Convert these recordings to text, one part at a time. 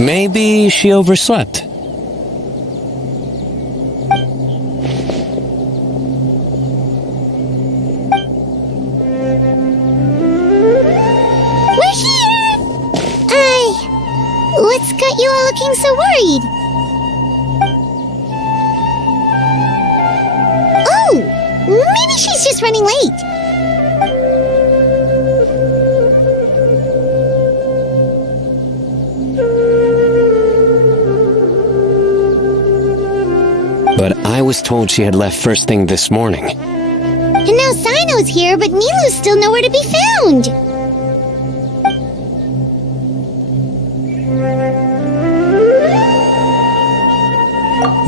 Maybe she overslept. We're here! What's got you all looking so worried? Oh, maybe she's just running late. But I was told she had left first thing this morning. And now Sino's here, but Nilu's still nowhere to be found.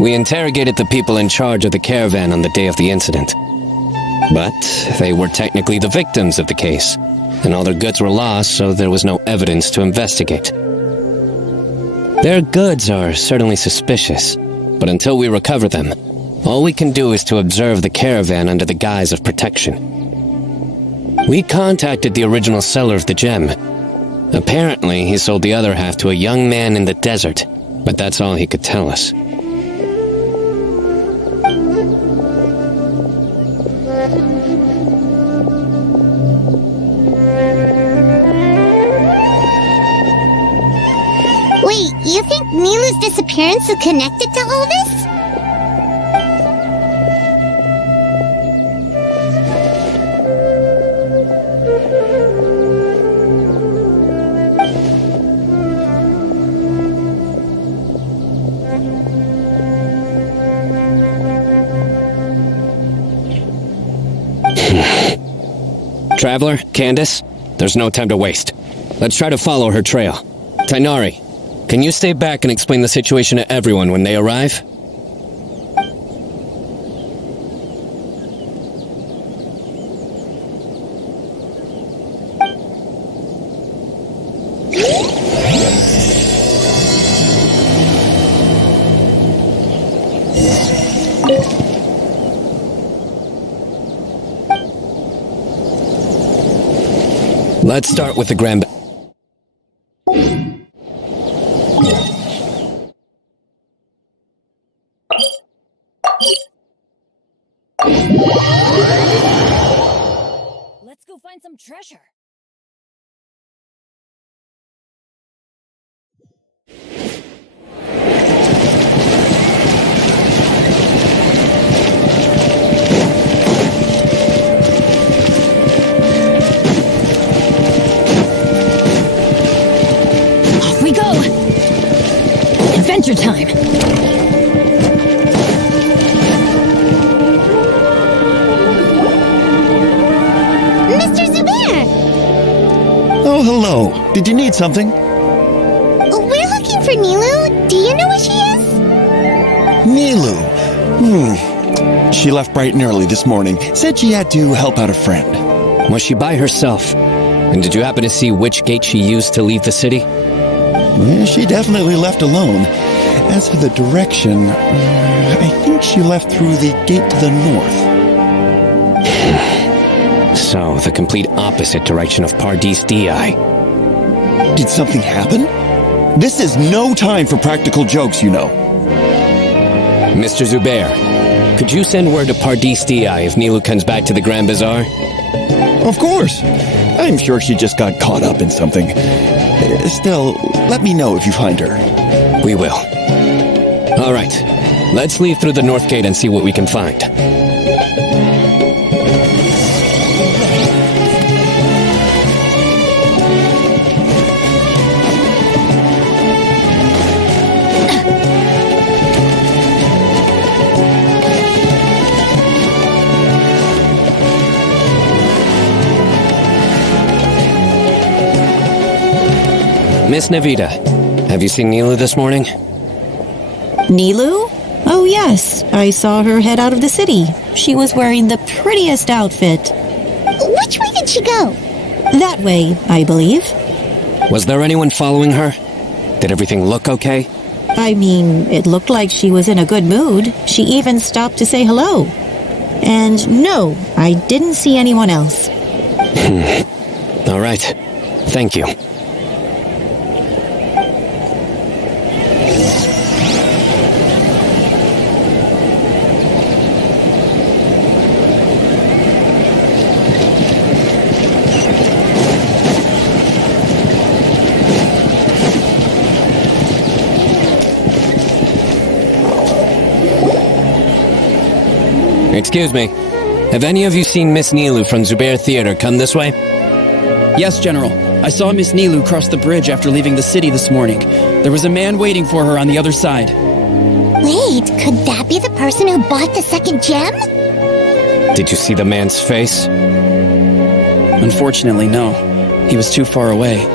We interrogated the people in charge of the caravan on the day of the incident. But they were technically the victims of the case, and all their goods were lost, so there was no evidence to investigate. Their goods are certainly suspicious, but until we recover them, all we can do is to observe the caravan under the guise of protection. We contacted the original seller of the gem. Apparently, he sold the other half to a young man in the desert, but that's all he could tell us. Wait, you think Nilu's disappearance is connected to all this? Traveler, Candice, there's no time to waste. Let's try to follow her trail. Tainari, can you stay back and explain the situation to everyone when they arrive? Let's start with the Grand... Let's go find some treasure. Off we go! Adventure time! Mr. Zubair! Oh, hello. Did you need something? We're looking for Nilu. Do you know where she is? Nilu. She left bright and early this morning. Said she had to help out a friend. Was she by herself? And did you happen to see which gate she used to leave the city? She definitely left alone. As for the direction, I think she left through the gate to the north. So, the complete opposite direction of Pardis Di. Did something happen? This is no time for practical jokes, you know. Mr. Zubair, could you send word to Pardis Di if Nilu comes back to the Grand Bazaar? Of course. I'm sure she just got caught up in something. Still, let me know if you find her. We will. All right, let's leave through the north gate and see what we can find. Miss Navita, have you seen Nilu this morning? Nilu? Oh yes, I saw her head out of the city. She was wearing the prettiest outfit. Which way did she go? That way, I believe. Was there anyone following her? Did everything look okay? I mean, it looked like she was in a good mood. She even stopped to say hello. And no, I didn't see anyone else. All right. Thank you. Excuse me. Have any of you seen Miss Nilu from Zubair Theater come this way? Yes, General. I saw Miss Nilu cross the bridge after leaving the city this morning. There was a man waiting for her on the other side. Wait, could that be the person who bought the second gem? Did you see the man's face? Unfortunately, no. He was too far away.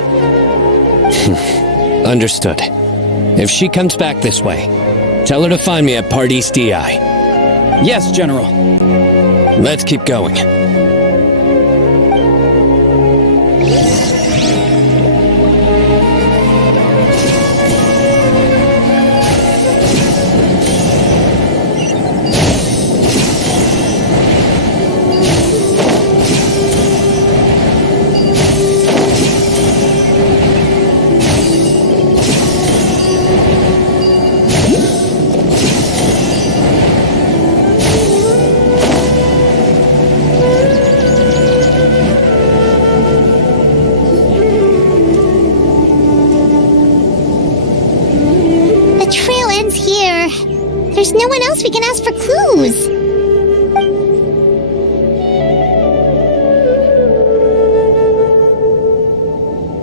Understood. If she comes back this way, tell her to find me at Pardis DI. Yes, General. Let's keep going. There's no one else we can ask for clues.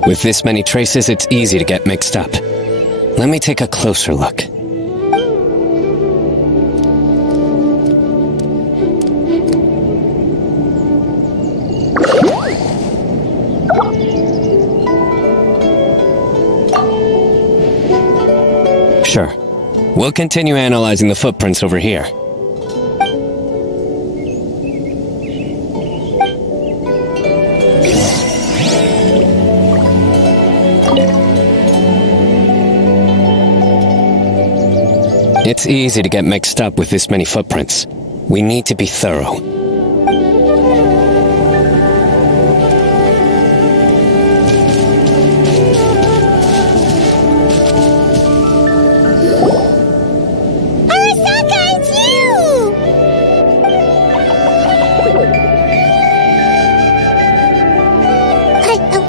With this many traces, it's easy to get mixed up. Let me take a closer look. Sure. We'll continue analyzing the footprints over here. It's easy to get mixed up with this many footprints. We need to be thorough.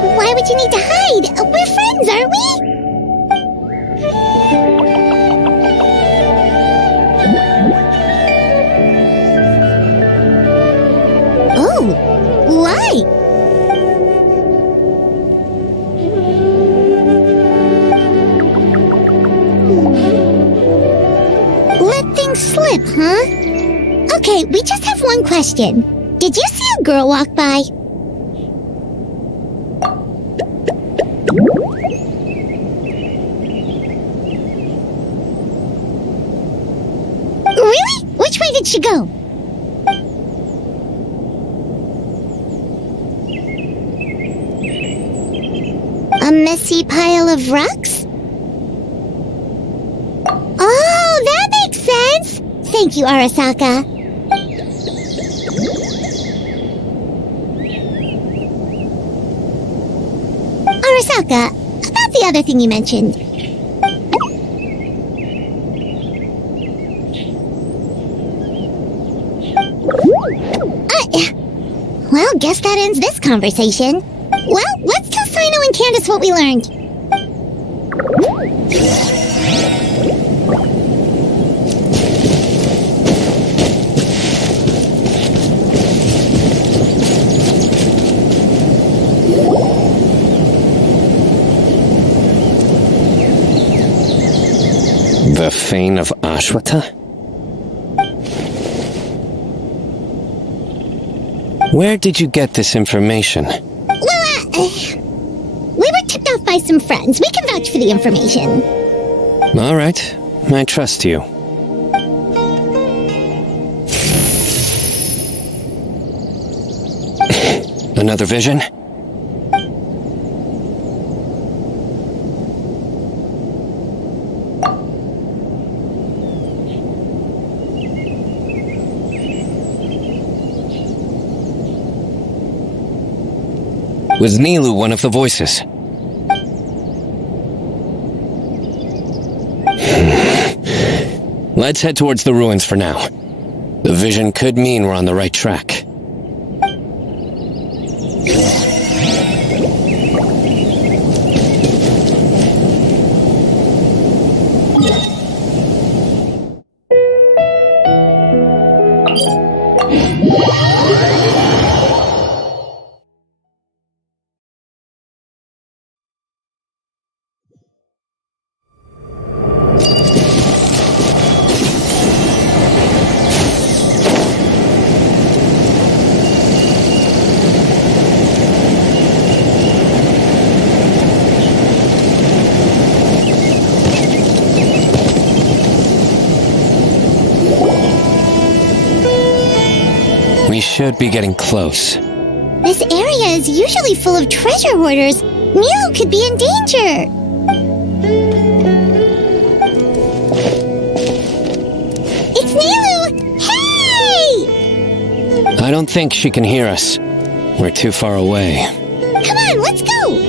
Why would you need to hide? We're friends, aren't we? Oh, why? Let things slip, huh? Okay, we just have one question. Did you see a girl walk by? Really? Which way did she go? A messy pile of rocks? Oh, that makes sense! Thank you, Arasaka. Arasaka, about the other thing you mentioned. Well, guess that ends this conversation. Well, let's tell Sino and Candice what we learned. The Fane of Ashwata? Where did you get this information? Well, we were tipped off by some friends. We can vouch for the information. All right, I trust you. Another vision? Was Nilu one of the voices? Let's head towards the ruins for now. The vision could mean we're on the right track. We should be getting close. This area is usually full of treasure hoarders. Nilu could be in danger. It's Nilu! Hey! I don't think she can hear us. We're too far away. Come on, let's go!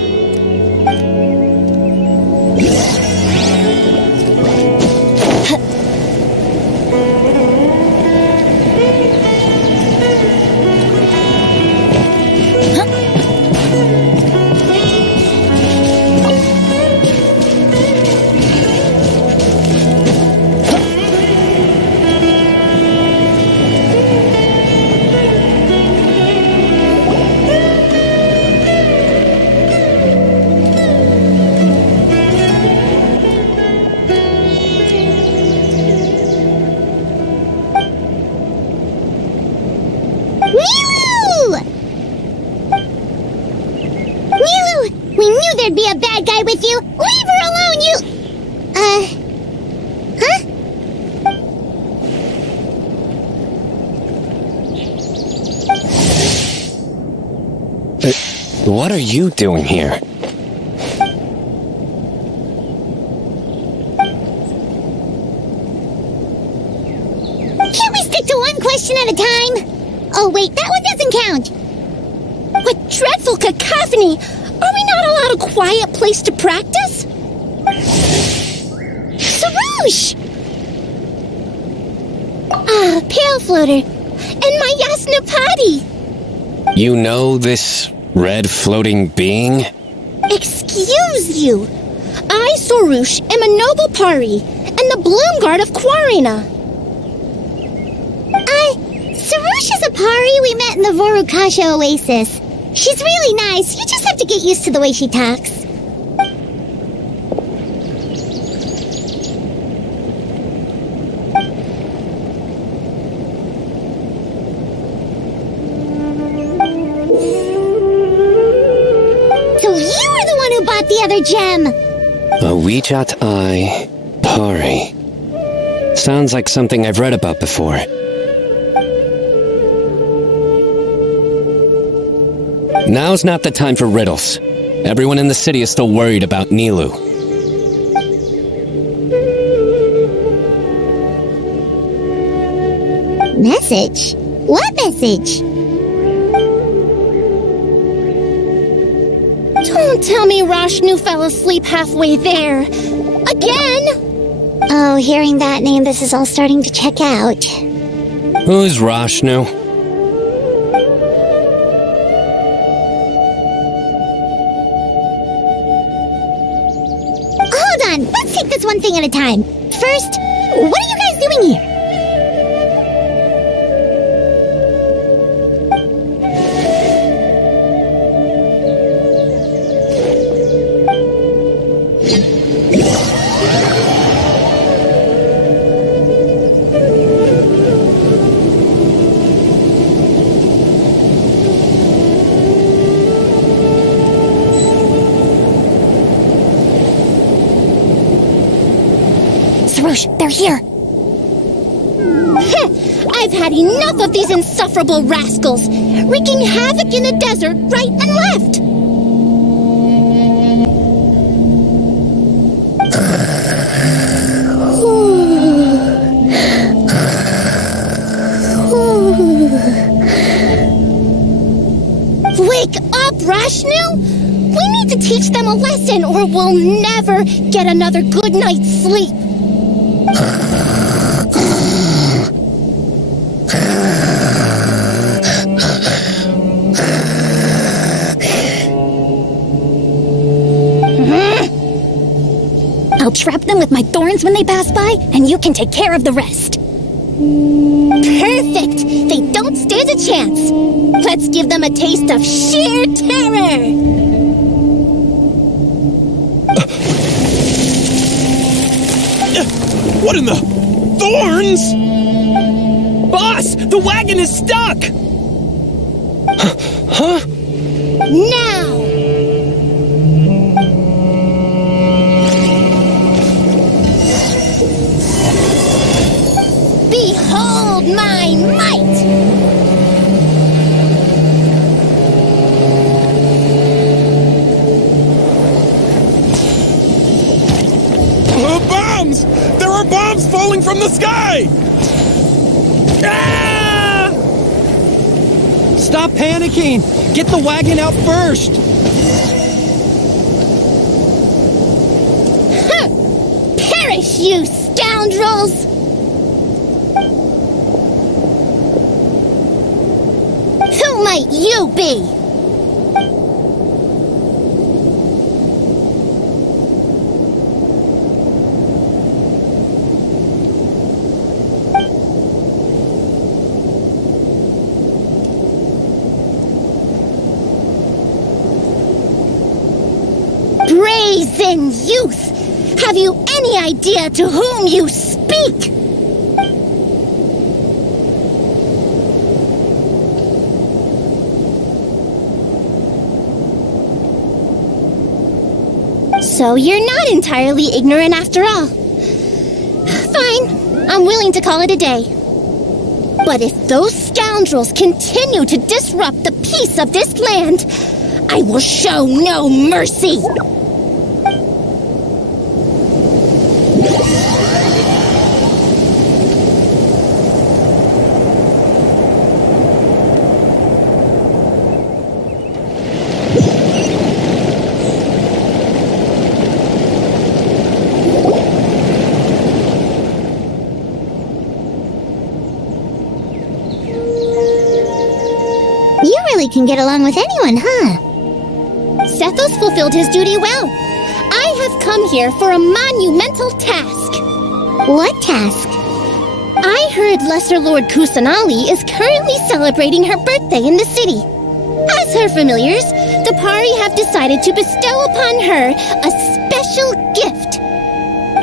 There'd be a bad guy with you. Leave her alone, you... Huh? What are you doing here? Can't we stick to one question at a time? Oh, wait, that one doesn't count. What dreadful cacophony! Are we not allowed a quiet place to practice? Sarouche! Ah, Pale Floater. And my Yasnapati! You know this red floating being? Excuse you. I, Sarouche, am a noble Pari, and the Bloom Guard of Quarina. Sarouche is a Pari we met in the Vorukasha Oasis. She's really nice. You just have to get used to the way she talks. So you were the one who bought the other gem. A Wijat Eye Pari. Sounds like something I've read about before. Now's not the time for riddles. Everyone in the city is still worried about Nilu. Message? What message? Don't tell me Rashnu fell asleep halfway there. Again? Oh, hearing that name, this is all starting to check out. Who's Rashnu? Let's take this one thing at a time. First, what are you guys doing here? Sarouche, they're here. I've had enough of these insufferable rascals, wreaking havoc in the desert right and left. Wake up, Rashnu! We need to teach them a lesson or we'll never get another good night's sleep. I'll trap them with my thorns when they pass by, and you can take care of the rest. Perfect! They don't stand a chance. Let's give them a taste of sheer terror! What in the... Thorns? Boss! The wagon is stuck! Huh? Now! Behold my might! Bombs! There are bombs falling from the sky! Ah! Stop panicking! Get the wagon out first! Perish, you scoundrels! Who might you be? Brazen youth! Have you any idea to whom you speak? So you're not entirely ignorant after all. Fine, I'm willing to call it a day. But if those scoundrels continue to disrupt the peace of this land, I will show no mercy! You really can get along with anyone, huh? Sethos fulfilled his duty well. I have come here for a monumental task. What task? I heard Lesser Lord Kusanali is currently celebrating her birthday in the city. As her familiars, the Pari have decided to bestow upon her a special gift.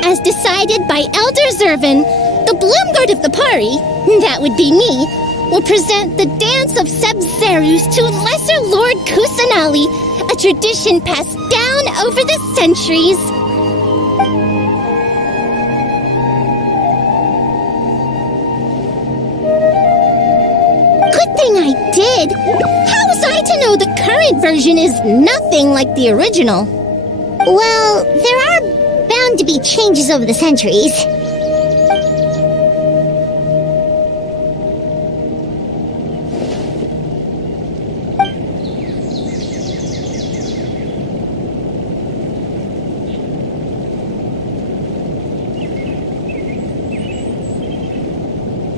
As decided by Elder Zervin, the Bloomguard of the Pari, that would be me, will present the Dance of Sebzerus to Lesser Lord Kusanali, a tradition passed down over the centuries. Good thing I did. How was I to know the current version is nothing like the original? Well, there are bound to be changes over the centuries.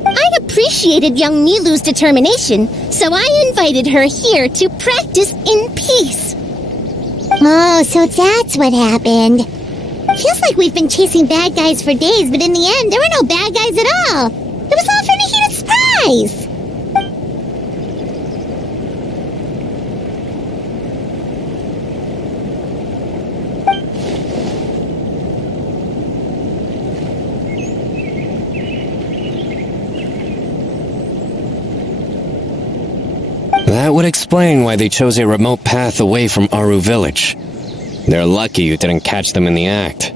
I appreciated young Nilu's determination, so I invited her here to practice in peace. Oh, so that's what happened. Feels like we've been chasing bad guys for days, but in the end, there were no bad guys at all. It was all for the heated surprise. That would explain why they chose a remote path away from Aru village. They're lucky you didn't catch them in the act.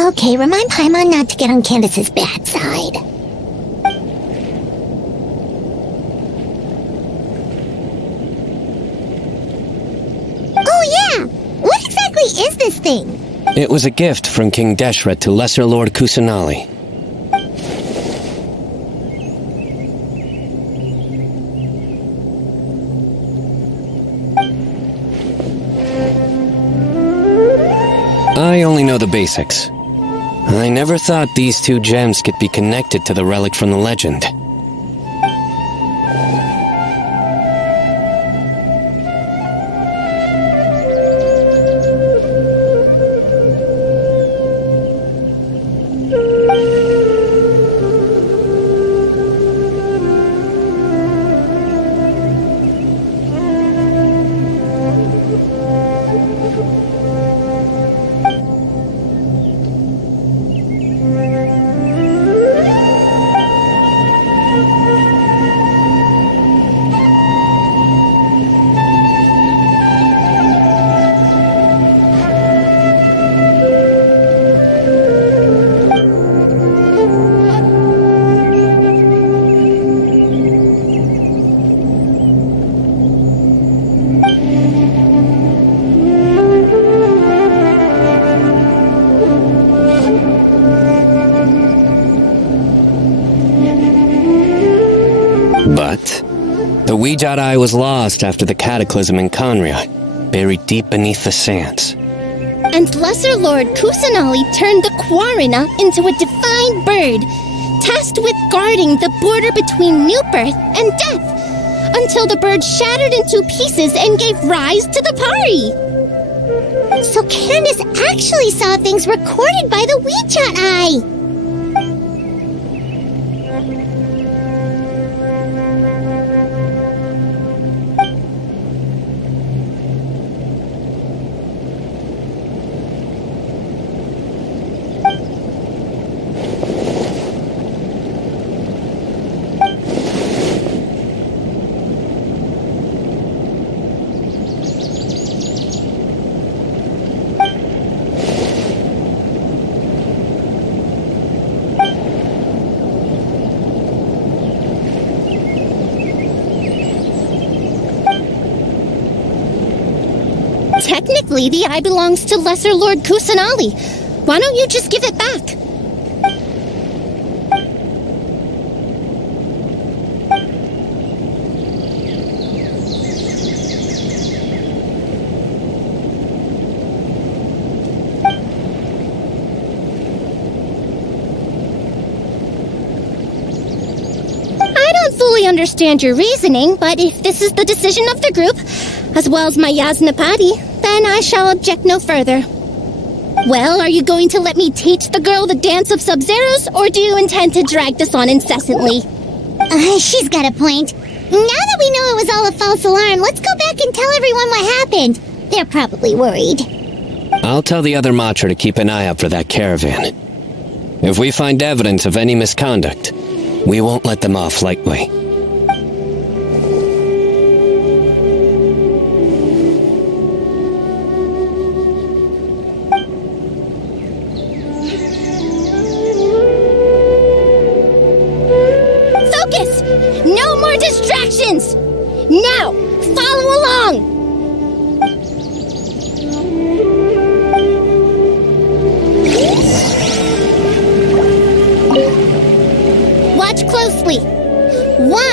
Okay, remind Paimon not to get on Candace's bad side. Oh yeah! What exactly is this thing? It was a gift from King Deshret to Lesser Lord Kusanali. I only know the basics. I never thought these two gems could be connected to the relic from the legend. But the Ouija Eye was lost after the cataclysm in Conria, buried deep beneath the sands. And Lesser Lord Kusanali turned the Quarina into a divine bird, tasked with guarding the border between new birth and death, until the bird shattered into pieces and gave rise to the Pari. So Candace actually saw things recorded by the Ouija Eye! Technically, the eye belongs to Lesser Lord Kusanali. Why don't you just give it back? I don't fully understand your reasoning, but if this is the decision of the group, as well as my Yasnapati, then I shall object no further. Well, are you going to let me teach the girl the dance of Sub-Zeros, or do you intend to drag this on incessantly? She's got a point. Now that we know it was all a false alarm, let's go back and tell everyone what happened. They're probably worried. I'll tell the other Matra to keep an eye out for that caravan. If we find evidence of any misconduct, we won't let them off lightly. Focus! No more distractions! Now, follow along! Watch closely. 1,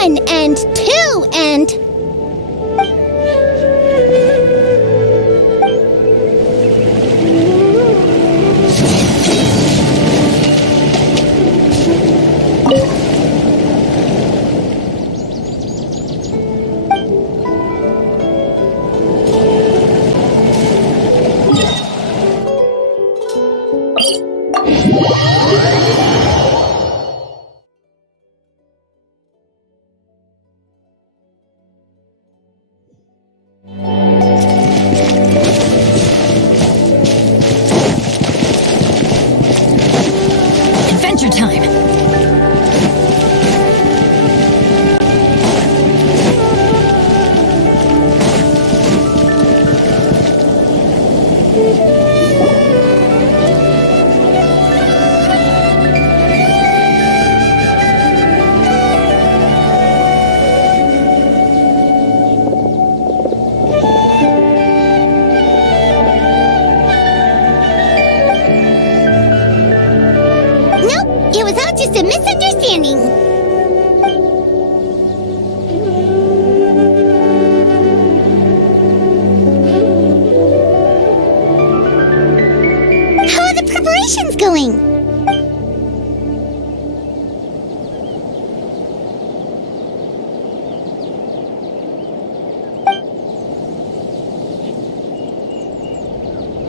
going?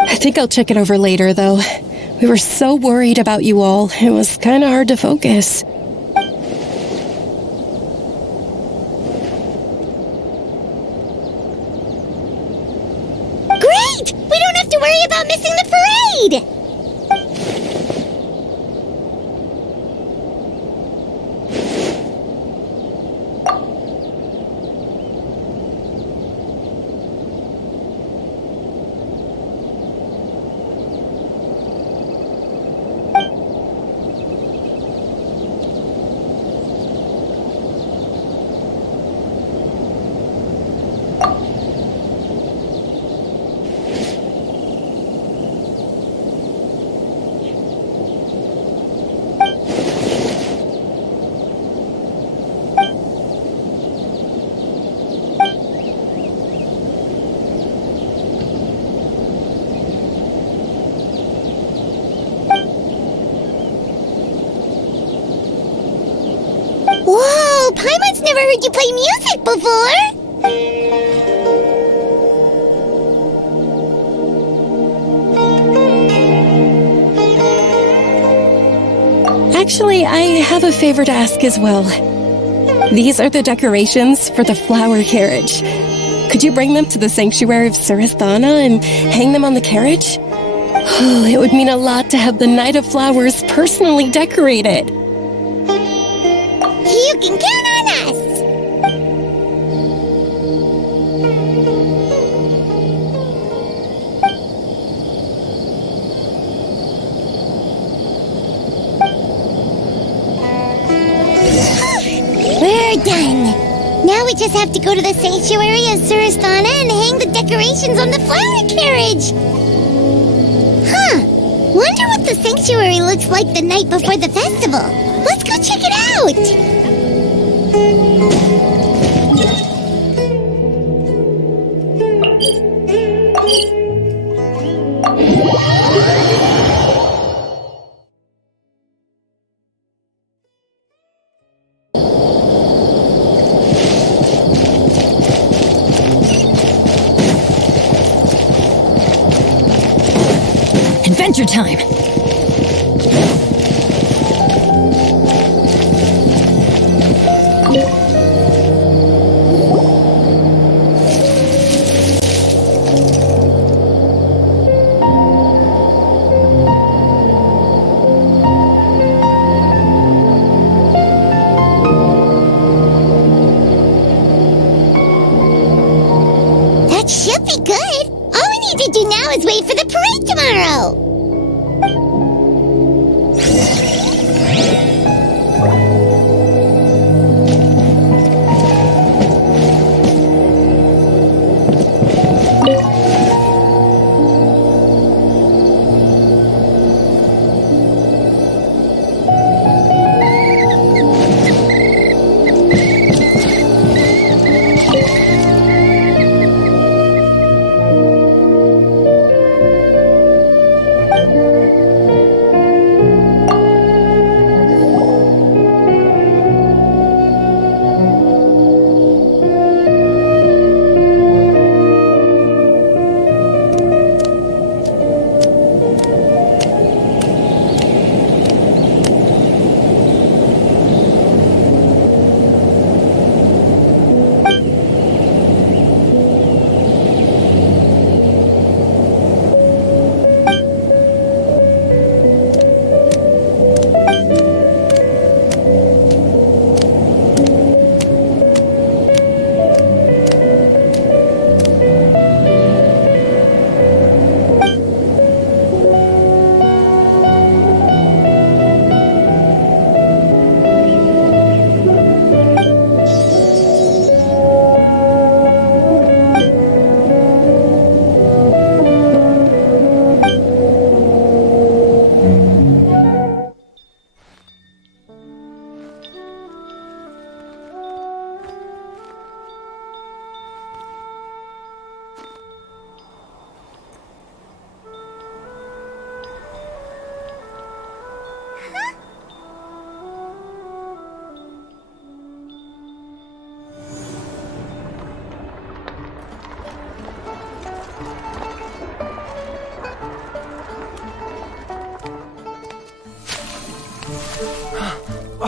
I think I'll check it over later, though. We were so worried about you all. It was kind of hard to focus. Great! We don't have to worry about missing the parade! Whoa! Paimon's never heard you play music before! Actually, I have a favor to ask as well. These are the decorations for the flower carriage. Could you bring them to the sanctuary of Surithana and hang them on the carriage? Oh, it would mean a lot to have the Night of Flowers personally decorated. You can count on us! We're done! Now we just have to go to the sanctuary of Suristana and hang the decorations on the flower carriage! Huh! Wonder what the sanctuary looks like the night before the festival. Let's go check it out! Adventure time! That should be good! All we need to do now is wait for the parade tomorrow!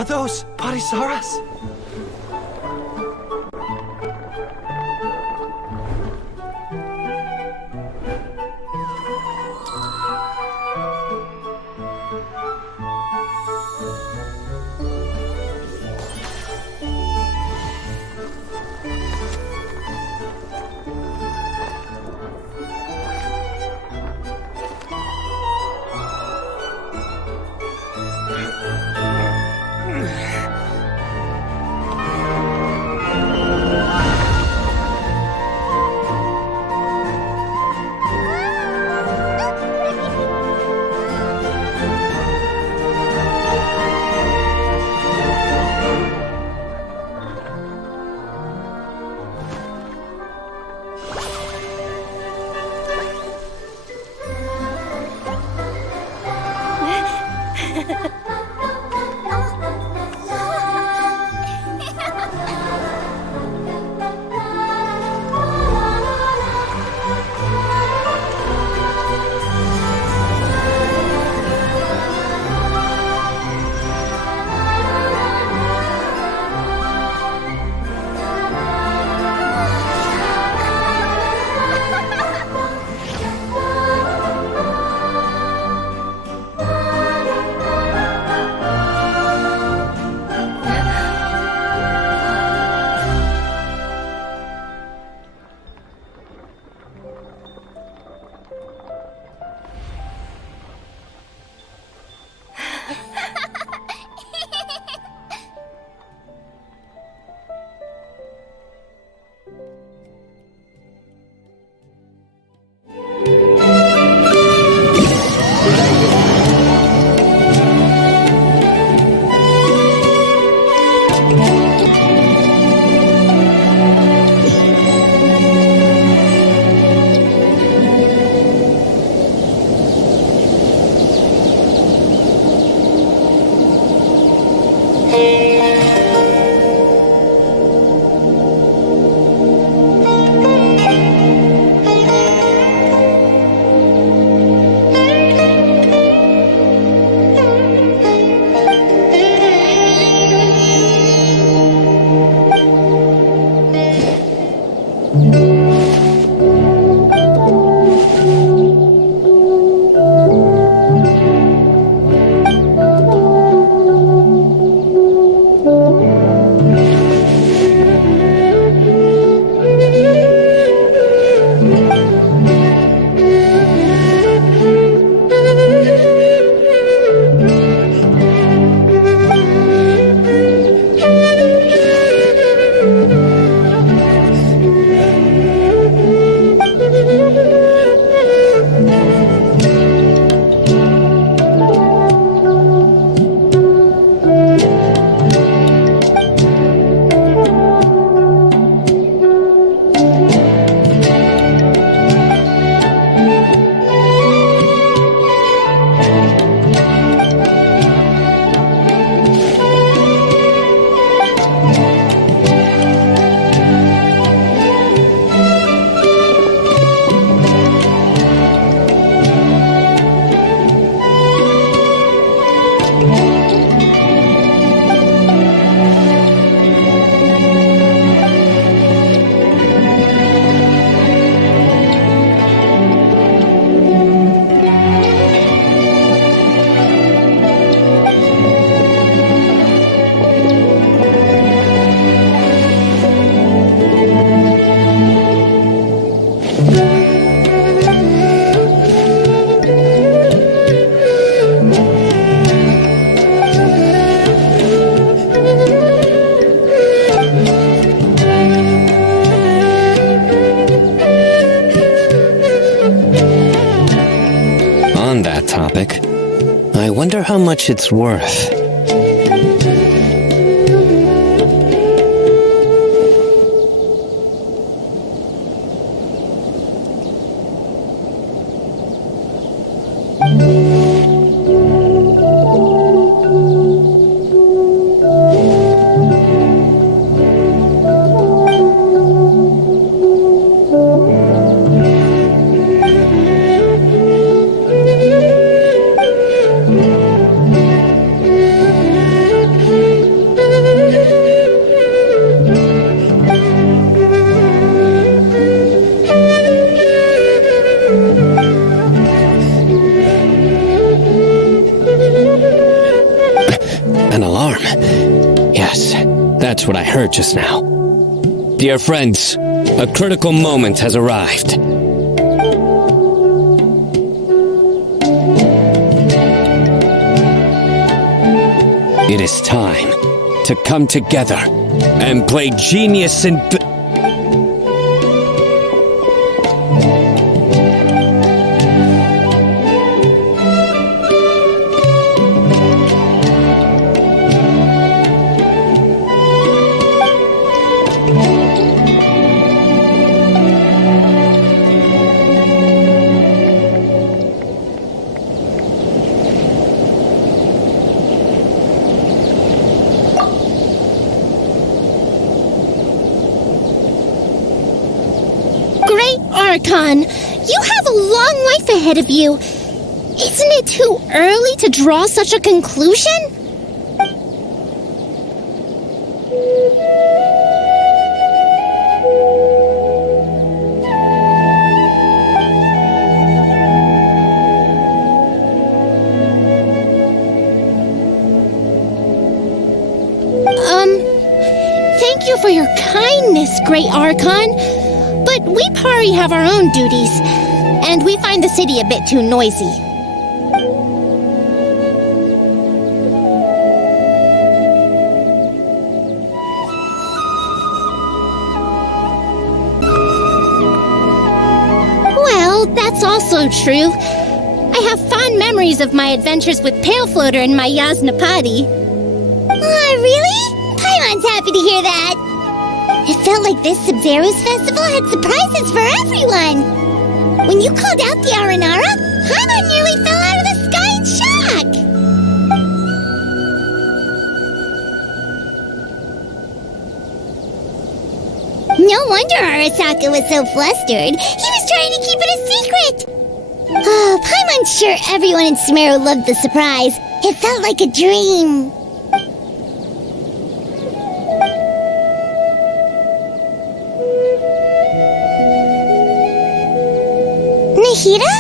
Are those Parisaras? I wonder how much it's worth. That's what I heard just now. Dear friends, a critical moment has arrived. It is time to come together and play genius and... Archon, you have a long life ahead of you. Isn't it too early to draw such a conclusion? Thank you for your kindness, Great Archon. But we Pari have our own duties, and we find the city a bit too noisy. Well, that's also true. I have fond memories of my adventures with Pale Floater and my Yasnapati. Oh, really? Paimon's happy to hear that. It felt like this Sub-Zero's festival had surprises for everyone. When you called out the Aranara, Paimon nearly fell out of the sky in shock. No wonder Arasaka was so flustered. He was trying to keep it a secret. Oh, Paimon's sure everyone in Sumeru loved the surprise. It felt like a dream. Nahida?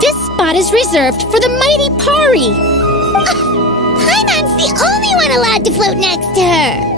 This spot is reserved for the mighty Pari. Paimon's the only one allowed to float next to her.